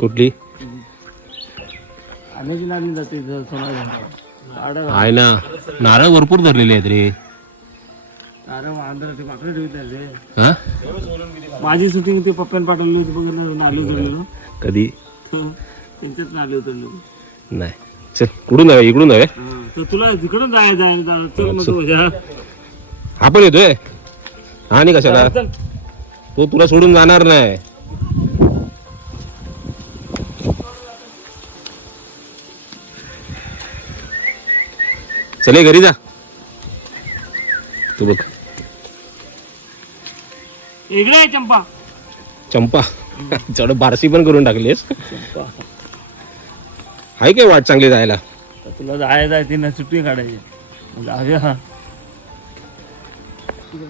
कुठली? आहे ना. नारळ भरपूर धरलेले आहेत रे. हा? माझी शूटिंग ते पप्प्याने पाठवली होती बघ ना नाली उतरलेलं कधी? त्यांच्यात नाली उतरलेलं नाही. चल कुठून जाऊया इकडून जाऊया हा, तर तुला तिकडून जायचं आहे. चल मग तू माझ्या हा पण येतोय नाही कशाला चल. तो तुला सोडून जाणार नाही. चले घरी जा. तू बघ. आहे चंपा. चंपा. चढ बारशी पण करून टाकलीस. चंपा आहे काय वाट चांगली जायला? तर तुला जायचं आहे तिने सुट्टी काढायची. मग जाऊया.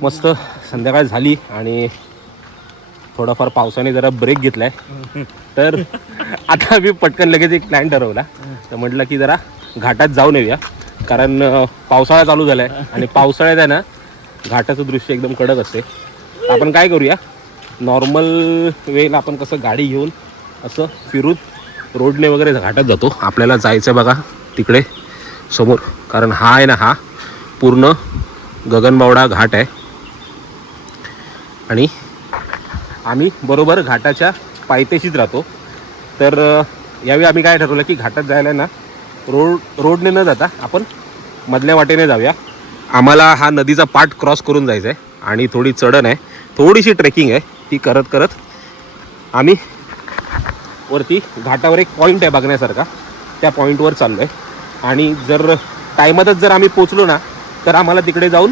मस्त. संध्याकाळ झाली आणि थोडाफार पावसाने जरा ब्रेक घेतलाय. तर आता मी पटकन लगेच एक प्लॅन ठरवला. तर म्हटलं की जरा घाटात जाऊन येऊया. कारण पावसाळा चालू झालाय आणि पावसाळ्यात आहे ना घाटाचं दृश्य एकदम कडक असते. आपण काय करूया? नॉर्मल वेळेला आपण कसं गाडी घेऊन असं फिरून रोडने वगैरे घाटात जातो. आपल्याला जायचं बघा तिकडे समोर. कारण हा आहे ना हा पूर्ण गगनबावडा घाट आहे. आणि आम्ही बरोबर घाटाच्या पायथ्याशीच राहतो. तर यावेळी आम्ही काय ठरवलं की घाटात जायला ना रोड रोडने न जाता आपण मधल्या वाटेने जाऊया. आम्हाला हा नदीचा पाठ क्रॉस करून जायचा आहे आणि थोडी चढण आहे. थोडीशी ट्रेकिंग आहे. ती करत करत आम्ही वरती घाटावर एक पॉईंट आहे बघण्यासारखा. त्या पॉईंटवर चाललो आहे आणि जर टायमातच जर आम्ही पोचलो ना तर आम्हाला तिकडे जाऊन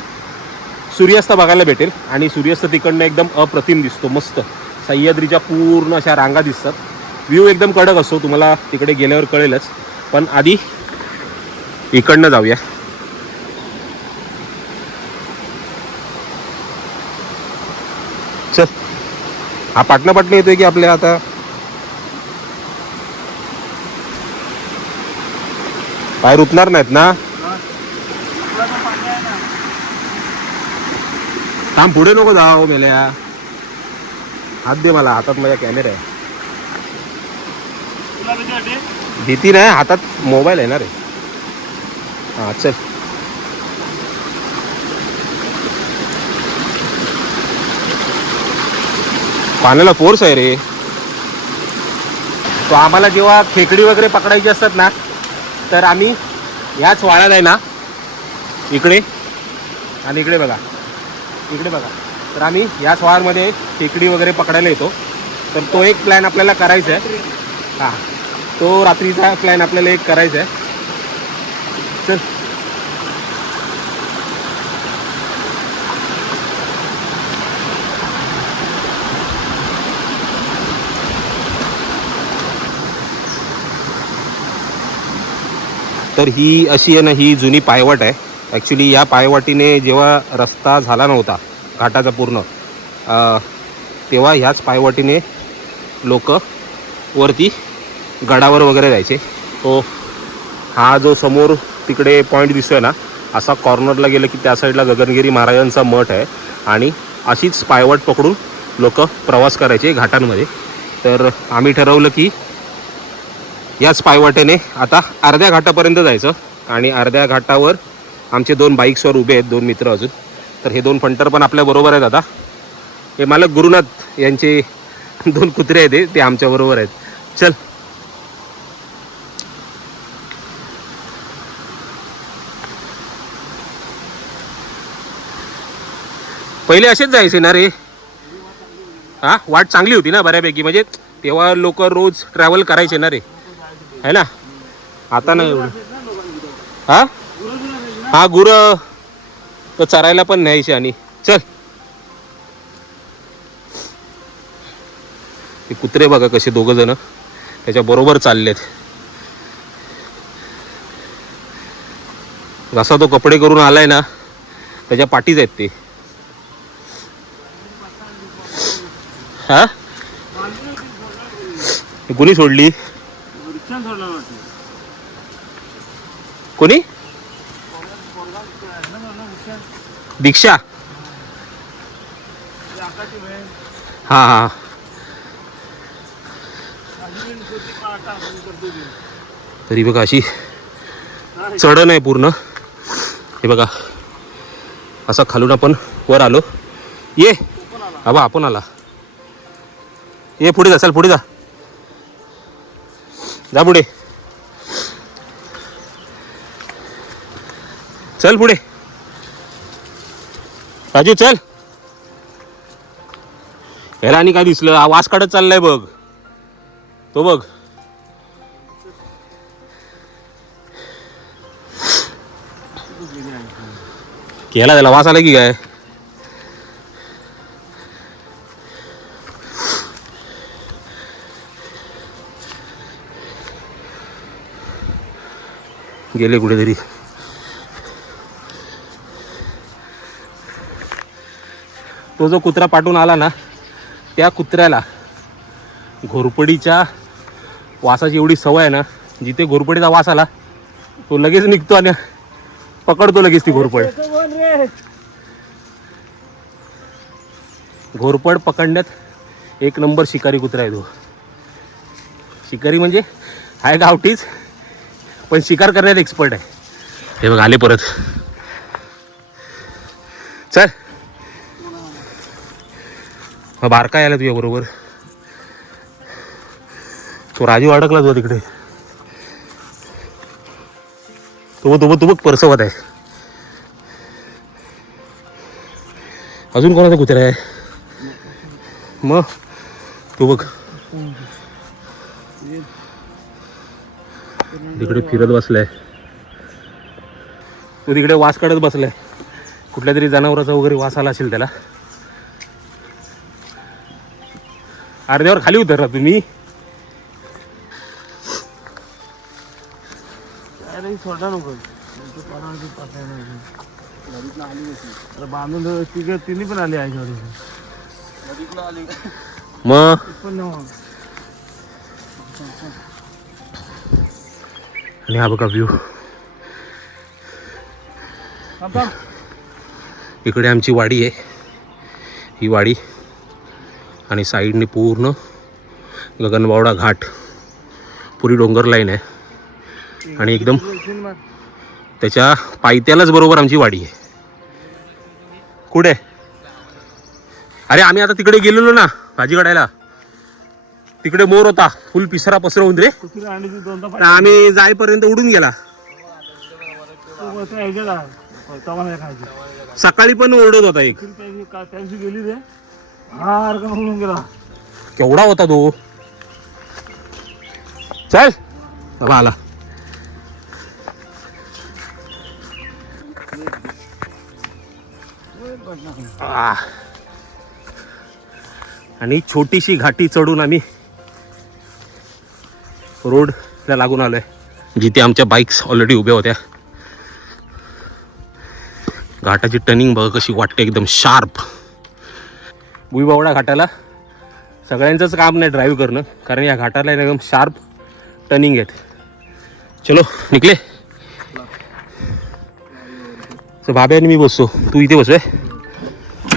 सूर्यास्त बघायला भेटेल. आणि सूर्यास्त तिकडनं एकदम अप्रतिम दिसतो. मस्त. सह्याद्रीच्या पूर्ण अशा रांगा दिसतात. व्ह्यू एकदम कडक असतो. तुम्हाला तिकडे गेल्यावर कळेलच. पण आधी इकडनं जाऊया. चल. हा पाटणा पाटणा येतोय की आपल्या आता? पाय रुतणार नाहीत ना? थांब पुढे नको जाओ मेल्या. हात दे मला हातात माझ्या कॅमेरा आहे. भीती नाही हातात मोबाईल आहे ना रे. हां चल. पाण्याला फोर्स आहे रे. तो आम्हाला जेव्हा खेकडी वगैरे पकडायची असतात ना तर आम्ही याच वाळ्यात आहे ना इकडे आणि इकडे बघा. इकडे बघा. तर आम्ही याच वाळामध्ये खेकडी वगैरे पकडायला येतो. तर तो एक प्लॅन आपल्याला करायचा आहे. हां. तो रात्रीचा प्लॅन आपल्याला एक करायचा आहे. चल. तर ही अशी आहे ना ही जुनी पायवाट आहे. ॲक्च्युली या पायवाटीने जेव्हा रस्ता झाला नव्हता घाटाचा पूर्ण तेव्हा ह्याच पायवाटीने लोक वरती गडावर वगैरे जायचे. तो हा जो समोर तिकडे पॉईंट दिसतोय ना असा कॉर्नरला गेलं की त्या साईडला गगनगिरी महाराजांचा मठ आहे. आणि अशीच पायवाट पकडून लोक प्रवास करायचे घाटांमध्ये. तर आम्ही ठरवलं की याच पायवाटेने आता अर्ध्या घाटापर्यंत जायचं. आणि अर्ध्या घाटावर आमचे दोन बाईक्सवर उभे आहेत दोन मित्र अजून. तर हे दोन फंटर पण आपल्या बरोबर आहेत आता. हे मालक गुरुनाथ यांचे दोन कुत्रे आहेत हे, ते आमच्या बरोबर आहेत. चल पहिले असेच जायचे ना रे. हा? वाट चांगली होती ना बऱ्यापैकी. म्हणजे तेव्हा लोक रोज ट्रॅव्हल करायचे ना रे. है ना? आता नाही एवढं. हा? हा गुर. तर चरायला पण न्यायचे आणि. चल. हे कुत्रे बघा कसे दोघ जण. त्याच्या बरोबर चाललेत. जसा तो कपडे करून आलाय ना त्याच्या पाठीच आहेत ते. हा? कुणी कोणी सोडली? कोणी? दीक्षा? हा हा. तरी बघा अशी चढण आहे पूर्ण. हे बघा. असा खालून आपण वर आलो. ये. आबा आपण आला. ये पुढे जा चल पुढे जा. जा पुढे. चल पुढे. राजू चल. याला आणि काय दिसलं? हा वास काढत चाललाय बघ. तो बघ. केला त्याला वास आला की काय? गेले कुठेतरी. तो जो कुत्रा पाठवून आला ना त्या कुत्र्याला घोरपडीच्या वासाची एवढी सवय आहे ना जिथे घोरपडीचा वास आला तो लगेच निघतो आणि पकडतो लगेच ती घोरपड. घोरपड पकडण्यात एक नंबर शिकारी कुत्रा आहे तो. शिकारी म्हणजे आहे गावठीच पण शिकार करण्यात एक्सपर्ट आहे. हे बघ आले परत. चल. हा बारका यायला तुझ्या बरोबर. तो राजू अडकला तो तिकडे. तो बघ तो तो बघ परसवत आहे. अजून कोणाचा कुत्रा आहे? मग तू बघ. तिकडे फिरत बसलाय तो तिकडे वास काढत बसलाय कुठल्या तरी जनावराचा वगैरे वास आला असेल त्याला. अर्ध्यावर खाली उतरला तुम्ही. सोडा नको. बांधून. तिघं तिन्ही पण आले आहे मग. आणि हा बघा व्ह्यू. इकडे आमची वाडी आहे ही वाडी आणि साईडने पूर्ण गगनबावडा घाट पुरी डोंगर लाईन आहे आणि एकदम. त्याच्या पायथ्यालाच बरोबर आमची वाडी आहे कुठे अरे आम्ही आता तिकडे गेलेलो ना भाजी काढायला तिकडे मोर होता. फुल पिसरा पसरवून रे. तर आम्ही जाईपर्यंत उडून गेला. सकाळी पण ओरडत होता एक. केवढा होता तो. चल. आला. आणि छोटीशी घाटी चढून आम्ही रोडला लागून आलोय. जिथे आमच्या बाईक्स ऑलरेडी उभ्या होत्या. घाटाची टर्निंग बघ कशी वाटते एकदम शार्प भुईबावडा घाटाला सगळ्यांचंच काम नाही ड्राईव्ह करणं कारण या घाटाला एकदम शार्प टर्निंग आहेत. चलो निकले. बाब्या आणि मी बसतो तू इथे बसू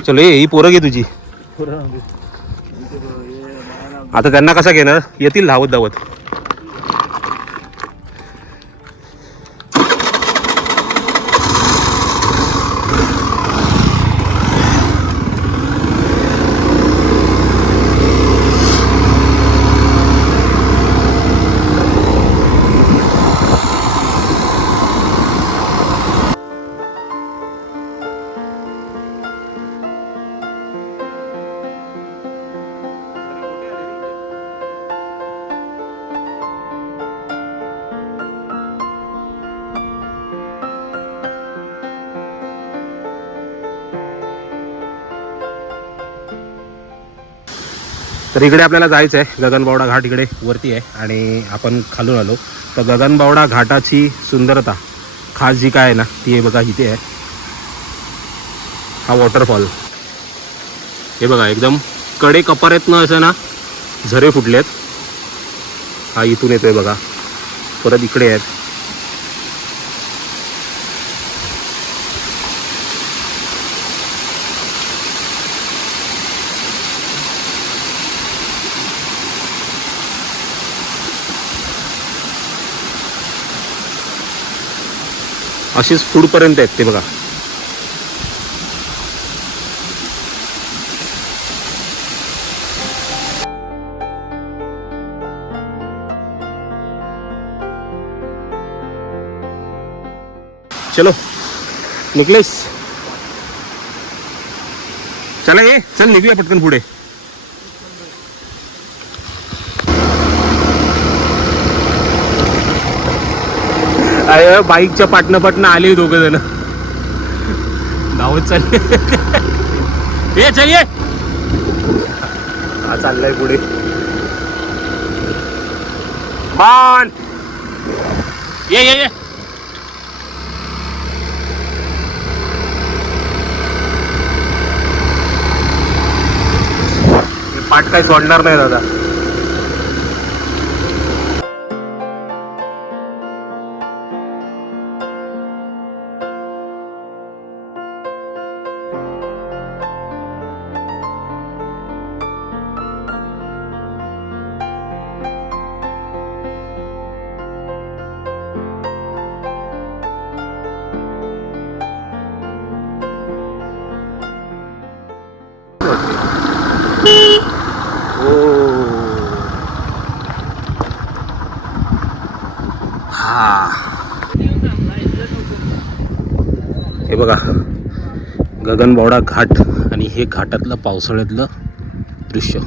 चलो ये ही पोरं घे तुझी. आता त्यांना कसा घेणार? येतील धावत धावत तर इकडे आपल्याला जायचं आहे गगनबावडा घाट इकडे वरती आहे आणि आपण खालून आलो. तर गगनबावडा घाटाची सुंदरता खास जी काय आहे ना ती हे बघा इथे आहे. हा वॉटरफॉल हे बघा एकदम कडे कपारेतनं असं ना झरे फुटलेत. हा इथून येतोय बघा. परत इकडे आहेत. अशीच फूडपर्यंत आहेत ते बघा. चलो निकलेस. चला ये चल निघूया पटकन पुढे. अरे बाईकच्या पाटणं पाटणं आले दोघ जण. धावत चालले. ये चल ये. हा चाललाय पुढे. मान. ये ये ये. पाठ काय सोडणार नाही दादा. गगनबावडा घाट आणि हे घाटातलं पावसाळ्यातलं दृश्य.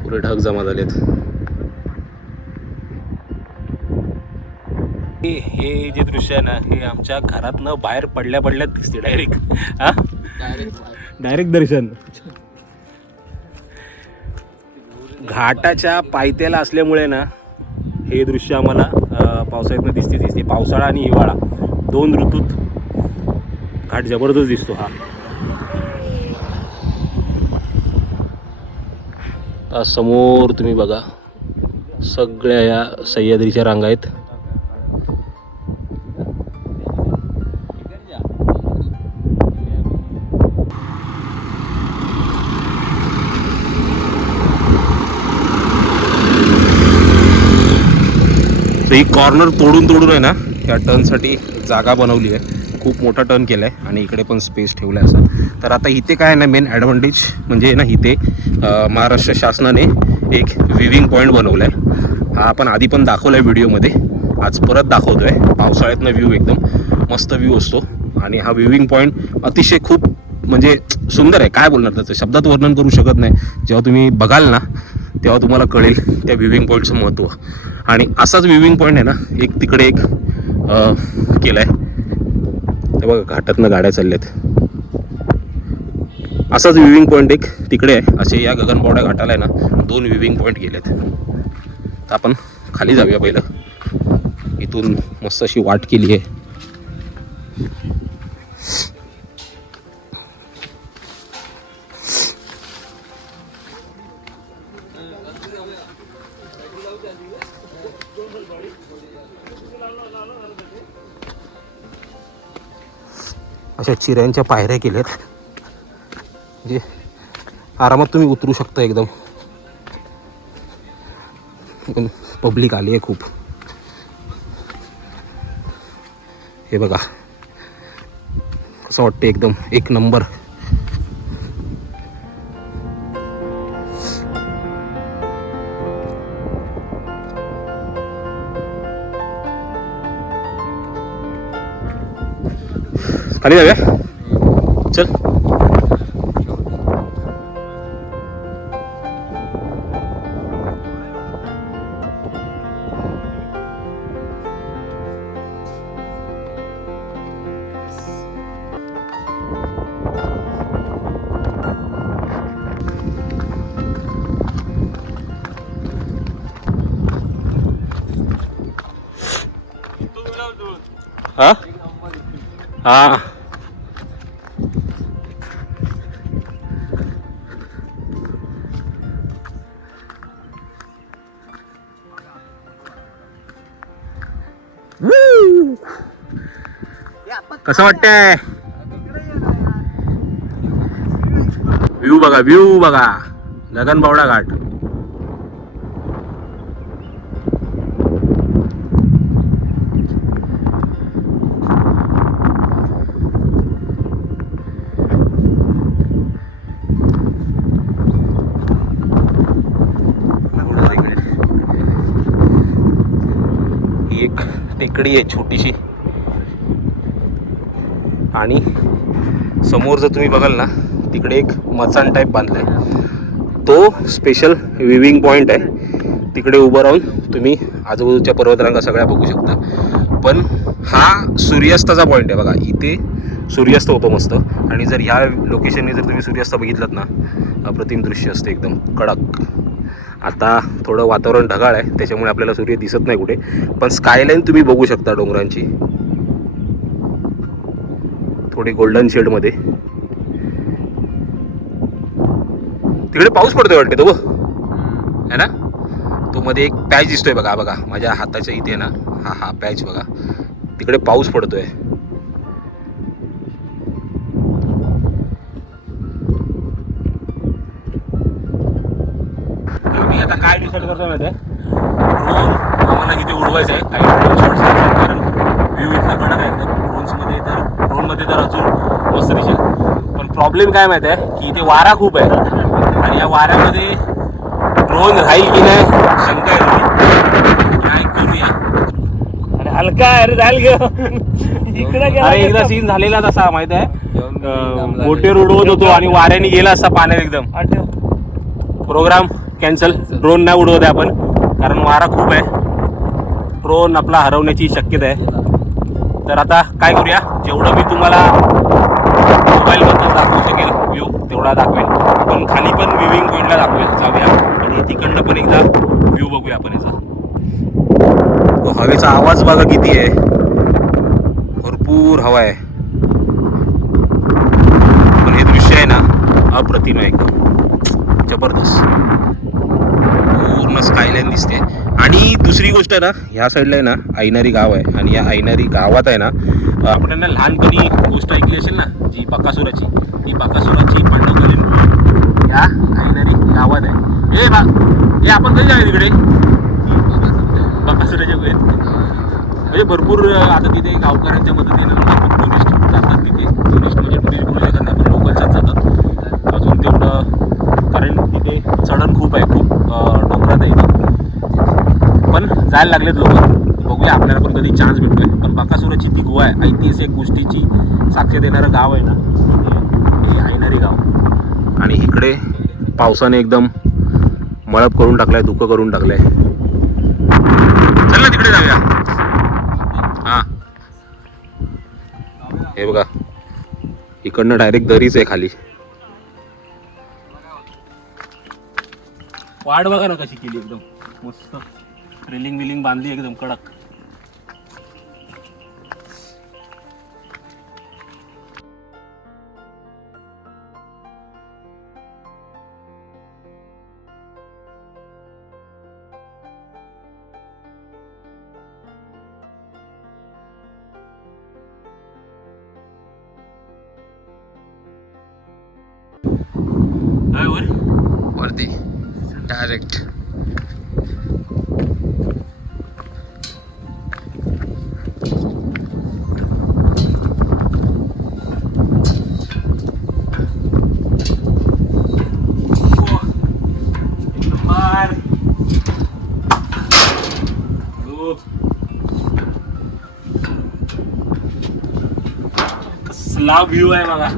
पुरे ढग जमा झालेत. हे- जे दृश्य आहे ना हे आमच्या घरातनं बाहेर पडल्या पडल्यात दिसते डायरेक्ट हा? डायरेक्ट दर्शन. घाटाच्या पायथ्याला असल्यामुळे ना हे दृश्य आम्हाला पावसाळ्यातनं दिसते दिसते. पावसाळा आणि हिवाळा. दोन ऋतूत घाट जबरदस्त दिसतो हा. समोर तुम्ही बघा सगळ्या या सह्याद्रीच्या रांगा आहेत. तर ही कॉर्नर तोडून तोडून आहे ना या टर्नसाठी जागा बनवली आहे. खूप मोठा टर्न केला आहे आणि इकडे पण स्पेस ठेवला आहे असा. तर आता इथे काय आहे ना मेन ॲडव्हान्टेज म्हणजे ना इथे महाराष्ट्र शासनाने एक विविंग पॉईंट बनवला आहे हा आपण आधी पण दाखवला आहे व्हिडिओमध्ये आज परत दाखवतो आहे पावसाळ्यातनं व्ह्यू एकदम मस्त व्ह्यू असतो. आणि हा व्ह्यूविंग पॉईंट अतिशय खूप म्हणजे सुंदर आहे. काय बोलणार त्याचं? शब्दात वर्णन करू शकत नाही. जेव्हा तुम्ही बघाल ना तेव्हा तुम्हाला कळेल त्या व्ह्यूविंग पॉईंटचं महत्त्व आणि असाच व्ह्यूविंग पॉईंट आहे ना एक तिकडे एक केला आहे ते बघा घाटातनं गाड्या चालल्यात. असाच व्ह्यूविंग पॉईंट एक तिकडे आहे. असे या गगनबावड्या घाटाला आहे ना दोन व्ह्यूविंग पॉईंट गेलेत. तर आपण खाली जाऊया पहिलं. इथून मस्त अशी वाट केली आहे. अशा चिऱ्यांच्या पायऱ्या केल्यात. जे आरामात तुम्ही उतरू शकता एकदम. पब्लिक आली आहे खूप. हे बघा. असं वाटतं एकदम एक नंबर खाली जाऊया चल हा हा कसं वाटतंय? व्ह्यू बघा व्ह्यू बघा. गगनबावडा घाट. एक टेकडी आहे छोटीशी आणि समोर जर तुम्ही बघाल ना तिकडे एक मचान टाईप बांधलाय. तो स्पेशल विविंग पॉईंट आहे. तिकडे उभं राहून तुम्ही आजूबाजूच्या पर्वतरांगा सगळ्या बघू शकता. पण हा सूर्यास्ताचा पॉईंट आहे बघा. इथे सूर्यास्त होतो मस्त. आणि जर ह्या लोकेशनने जर तुम्ही सूर्यास्त बघितलात ना अप्रतिम दृश्य असते एकदम कडक. आता थोडं वातावरण ढगाळ आहे. त्याच्यामुळे आपल्याला सूर्य दिसत नाही कुठे. पण स्कायलाईन तुम्ही बघू शकता डोंगरांची. थोडी गोल्डन शेडमध्ये तिकडे पाऊस पडतोय वाटते तो बघ. है ना? तो मध्ये एक पॅच दिसतोय बघा बघा. माझ्या हाताच्या इथे ना हा हा पॅच बघा. तिकडे पाऊस पडतोय. आम्ही आता काय डिसाईड करतो माहिती आहे आम्हाला इथे उडवायचं आहे काही कारण व्ह्यू इथला कडक आहे एकदम ड्रोन्समध्ये तर ड्रोनमध्ये तर अजून मस्त दिसेल. पण प्रॉब्लेम काय माहिती आहे की इथे वारा खूप आहे. आणि या वाऱ्यामध्ये ड्रोन राहील की नाही शंका आहे ट्राय करूया. अरे हलका आहे, अरे जाईल इकडे गेला अरे एकदा सीन झालेला तसा माहीत आहे. बोटेर उडवत होतो आणि वाऱ्याने गेला असा पाण्यात एकदम. प्रोग्राम कॅन्सल ड्रोन नाही उडवत आहे आपण कारण वारा खूप आहे. ड्रोन आपला हरवण्याची शक्यता आहे. तर आता काय करूया? जेवढं मी तुम्हाला मोबाईलबद्दल दाखवू शकेल व्ह्यू तेवढा दाखवेल पण खाली पण विविंग पॉईंटला दाखवूया. जाऊया. आणि तिकडनं पण एकदा व्ह्यू बघूया आपण याचा. हवेचा आवाज बघा किती आहे. भरपूर हवा आहे. पण हे दृश्य आहे ना अप्रतिम आहे एकदम. जबरदस्त. पूर्ण स्कायलाईन दिसते. आणि दुसरी गोष्ट आहे ना ह्या साईडला आहे ना ऐनारी गाव आहे. आणि या ऐनारी गावात आहे ना आपण त्यांना लहानपणी गोष्ट ऐकली असेल ना जी बकासुराची ती बकासुराची पांडवकालीन. या ऐनारी गावात आहे. हे बा हे आपण कधी जाऊया तिकडे? बकासुराच्या गुहेत म्हणजे भरपूर आता तिथे गावकऱ्यांच्या मदतीने लोक टुरिस्ट जातात तिथे. टुरिस्ट म्हणजे टुरिस्ट बोलू शकत नाही पण लोकलच्याच जातात अजून तेवढं कारण तिथे चढण खूप आहे खूप अं, डोंगरात आहे इथे पण जायला लागलेत लोक. बघूया आपल्याला पण कधी चान्स भेटतोय. पण बकासुराची ती गुहा आहे. ऐतिहासिक गोष्टीची साक्ष देणारं गाव आहे ना हे ऐनारी गाव. आणि इकडे पावसाने एकदम मळप करून टाकलाय धुकं करून टाकलंय. चल ना तिकडे जाऊया. हा. हे बघा. इकडनं डायरेक्ट दरीच आहे खाली. वाट बघा ना कशी केली एकदम. मस्त. रेलिंग विलिंग बांधली एकदम कडक. वरती. डायरेक्ट कसला व्ह्यू आहे बघा.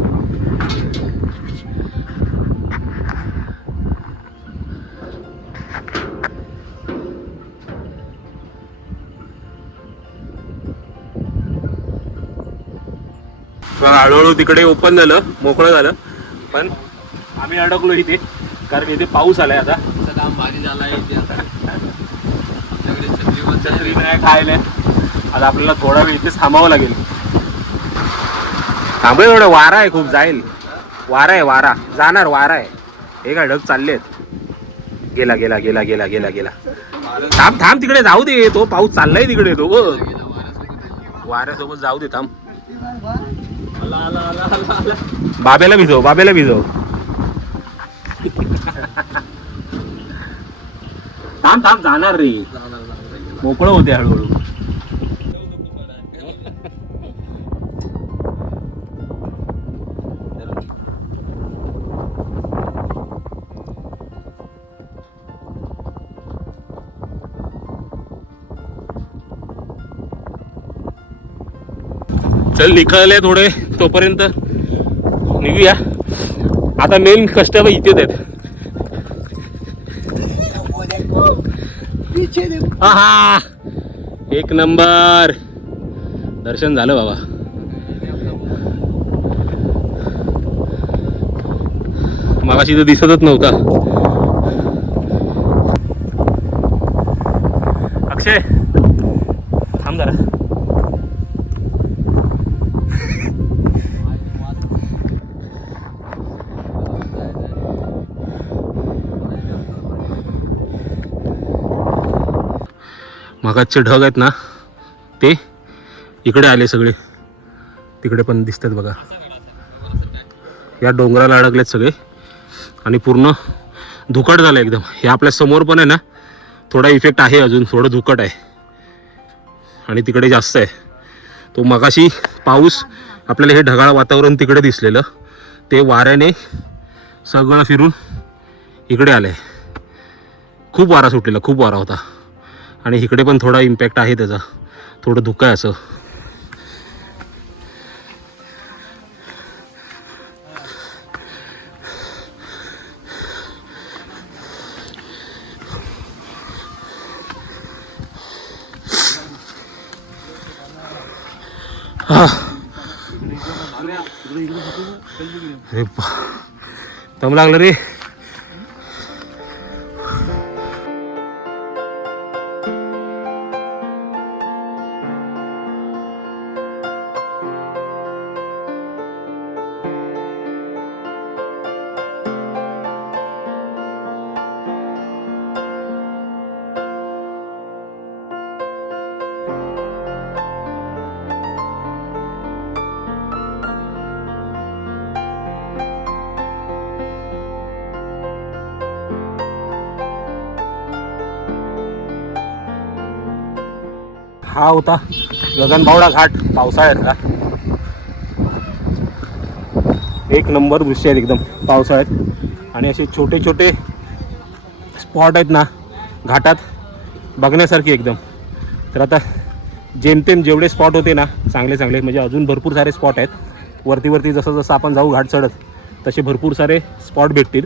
हळूहळू तिकडे ओपन झालं मोकळं झालं. पण आम्ही अडकलो इथे कारण इथे पाऊस आलाय आता. काम भारी झाला आहे इथे आता. छत्री नाही खायला. आता आपल्याला थोडा वेळ इथेच थांबावं लागेल. थांबे एवढं वारा आहे खूप जाईल. वारा आहे वारा. जाणार वारा आहे. हे काय ढग चाललेत? गेला गेला गेला गेला गेला गेला. थांब थांब तिकडे जाऊ दे. तो पाऊस चाललाय तिकडे तो वाऱ्यासोबत जाऊ दे थांब. बाबेला भिजव बाबेला भिजव. थांब थांब जाणार रे. मोकळं होते हळूहळू. चल निखळले थोडे तोपर्यंत निघूया. आता मेन कस्टमर इथेच आहेत. हा हा एक नंबर. दर्शन झालं बाबा. मागाशी तर दिसतच नव्हता. अक्षय थांब जरा. मागाचे ढग आहेत ना ते इकडे आले सगळे. तिकडे पण दिसतात बघा. या डोंगराला अडकलेत सगळे. आणि पूर्ण धुकट झालं एकदम. हे आपल्यासमोर पण आहे ना थोडा इफेक्ट आहे अजून थोडं धुकट आहे. आणि तिकडे जास्त आहे. तो मगाशी पाऊस आपल्याला हे ढगाळ वातावरण तिकडे दिसलेलं. ते वाऱ्याने सगळं फिरून इकडे आलं. आहे खूप वारा सुटलेला खूप वारा होता. आणि इकडे पण थोडा इम्पॅक्ट आहे त्याचा. थोडं धुकं आहे असं. हा. दम लागलं रे. हा होता गगनबावडा घाट पावसाळ्यातला. एक नंबर दृश्य आहेत एकदम पावसाळ्यात. आणि असे छोटे छोटे स्पॉट आहेत ना घाटात बघण्यासारखे एकदम. तर आता जेमतेम जेवढे स्पॉट होते ना चांगले चांगले म्हणजे अजून भरपूर सारे स्पॉट आहेत. वरती वरती जसं जसं आपण जाऊ घाट चढत तसे भरपूर सारे स्पॉट भेटतील.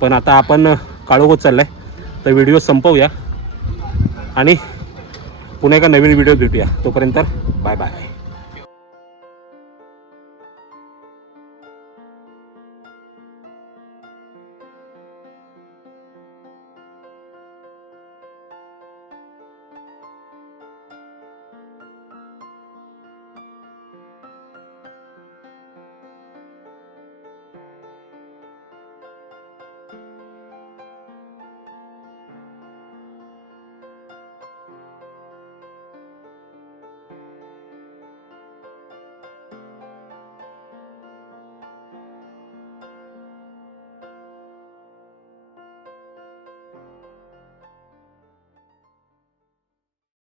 पण आता आपण काळोखोत चाललं आहे तर व्हिडिओ संपवूया. आणि पुन्हा एका नवीन व्हिडिओ भेटूया. तोपर्यंत बाय बाय